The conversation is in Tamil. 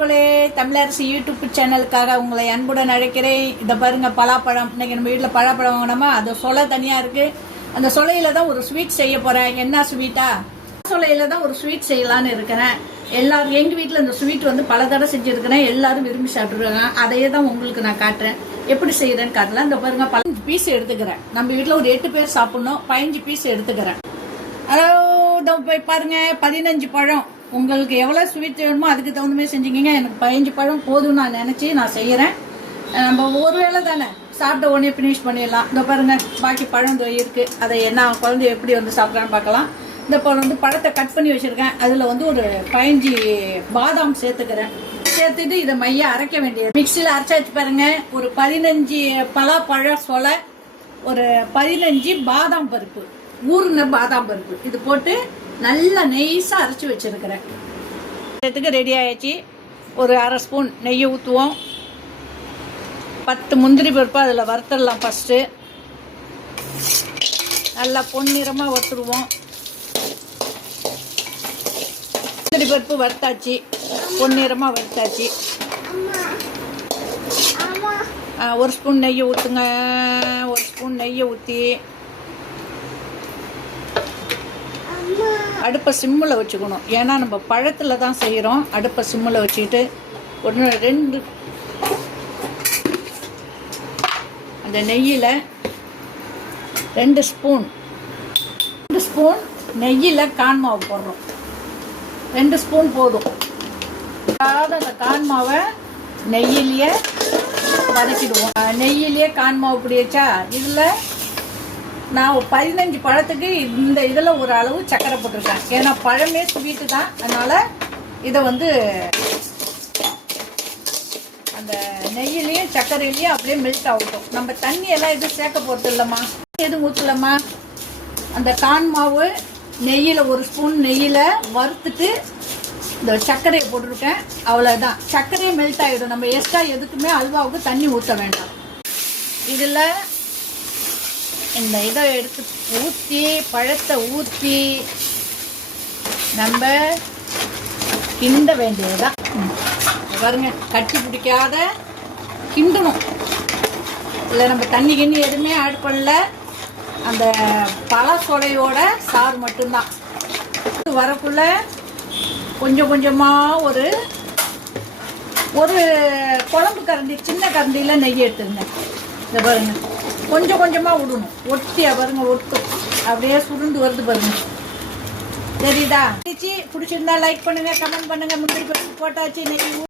உறவுகளே, தமிழரசி யூடியூப் சேனலுக்காக உங்களை அன்புடன் அழைக்கிறேன். இதை பாருங்க, பலாப்பழம். இன்னைக்கு நம்ம வீட்டில் பலாப்பழம் வாங்கினோமா, அது சொலை தனியாக இருக்கு. அந்த சொலையில தான் ஒரு ஸ்வீட் செய்ய போறேன். என்ன ஸ்வீட்டா? சொலையில தான் ஒரு ஸ்வீட் செய்யலான்னு இருக்கிறேன். எல்லாரும் எங்கள் வீட்டில் இந்த ஸ்வீட் வந்து பல தடவை செஞ்சுருக்கிறேன். எல்லாரும் விரும்பி சாப்பிட்ருக்காங்க. அதையே தான் உங்களுக்கு நான் காட்டுறேன். எப்படி செய்யறேன்னு காட்டலாம். இந்த பாருங்க, 15 பீஸ் எடுத்துக்கிறேன். நம்ம வீட்டில் ஒரு 8 பேர் சாப்பிடணும். 15 பீஸ் எடுத்துக்கிறேன். அதாவது போய் பாருங்க, 15 பழம். உங்களுக்கு எவ்வளோ ஸ்வீட் வேணுமோ அதுக்கு தகுந்த மாதிரி செஞ்சுக்கிங்க. எனக்கு 15 பழம் போதும் நான் நினச்சி நான் செய்கிறேன். நம்ம ஒரு வேளை தானே, சாப்பிட்ட உடனே ஃபினிஷ் பண்ணிடலாம். இந்த பாருங்க, பாக்கி பழம் இருக்குது. அதை என்ன குழந்தை எப்படி வந்து சாப்பிட்றான்னு பார்க்கலாம். இந்த பழம் வந்து பழத்தை கட் பண்ணி வச்சுருக்கேன். அதில் வந்து ஒரு 15 பாதாம் சேர்த்துக்கிறேன். சேர்த்துட்டு இதை மைய அரைக்க வேண்டியது. மிக்சியில் அரைச்சாச்சு பாருங்க. ஒரு 15 பலாப்பழம் சொலை, ஒரு 15 பாதாம் பருப்பு, ஊறுன பாதாம் பருப்பு, இது போட்டு நல்லா நெய்ஸாக அரைச்சி வச்சுருக்கிறேன். இதுக்கு ரெடி ஆகிடுச்சு. ஒரு அரை ஸ்பூன் நெய்யை ஊற்றுவோம். 10 முந்திரி பருப்பு அதில் வறுத்துடலாம். ஃபஸ்ட்டு நல்லா பொன்னிறமாக வறுத்துடுவோம். முந்திரி பருப்பு வறுத்தாச்சு, பொன்னிறமாக வறுத்தாச்சு. ஒரு ஸ்பூன் நெய்யை ஊற்றுங்க. ஒரு ஸ்பூன் நெய்யை ஊற்றி அடுப்பை சிம்மில் வச்சுக்கணும். ஏன்னா நம்ம பழத்தில் தான் செய்கிறோம். அடுப்பை சிம்மில் வச்சுக்கிட்டு 2 அந்த நெய்யில் 2 ஸ்பூன் நெய்யில் கான் மாவு போடுறோம். 2 ஸ்பூன் போதும். அந்த கான் மாவை நெய்யிலேயே வதக்கிடுவோம். நெய்யிலேயே கான் மாவு பிடிச்சா இதில் நான் 15 பழத்துக்கு இந்த இதில் ஒரு அளவு சர்க்கரை போட்டிருக்கேன். ஏன்னா பழமே ஸ்வீட்டு தான். அதனால் இதை வந்து அந்த நெய்யிலையும் சர்க்கரையிலையும் அப்படியே மெல்ட் ஆகட்டும். நம்ம தண்ணியெல்லாம் எதுவும் சேர்க்க போகிறது இல்லைம்மா, எதுவும் ஊற்றலம்மா. அந்த கான் மாவு நெய்யில், ஒரு ஸ்பூன் நெய்யில் வறுத்துட்டு இந்த சர்க்கரையை போட்டிருக்கேன். அவ்வளோதான். சர்க்கரையே மெல்ட் ஆகிடும். நம்ம எக்ஸ்ட்ரா எதுக்குமே அல்வாவுக்கு தண்ணி ஊற்ற வேண்டாம். இதில் இந்த இதை எடுத்து ஊற்றி, பழத்தை ஊற்றி நம்ம கிண்ட வேண்டியதுதான். பாருங்க, கட்டி பிடிக்காத கிண்டணும். இல்லை நம்ம தண்ணி கிண்ணி எதுவுமே ஆட் பண்ணல. அந்த பழ சொலையோட சாறு மட்டும்தான். வரக்குள்ள கொஞ்சம் கொஞ்சமாக ஒரு குழம்பு கரண்டி, சின்ன கரண்டியில் நெய் எடுத்துருங்க. இதை பாருங்க, கொஞ்சம் கொஞ்சமாக விடணும். ஒட்டியா பாருங்க, ஒட்டும். அப்படியே சுருண்டு வருது பாருங்க. சரிதா? பிடிச்சிருந்தா லைக் பண்ணுங்க, கமெண்ட் பண்ணுங்க. முந்திரி பருப்பு போட்டாச்சு, நெய்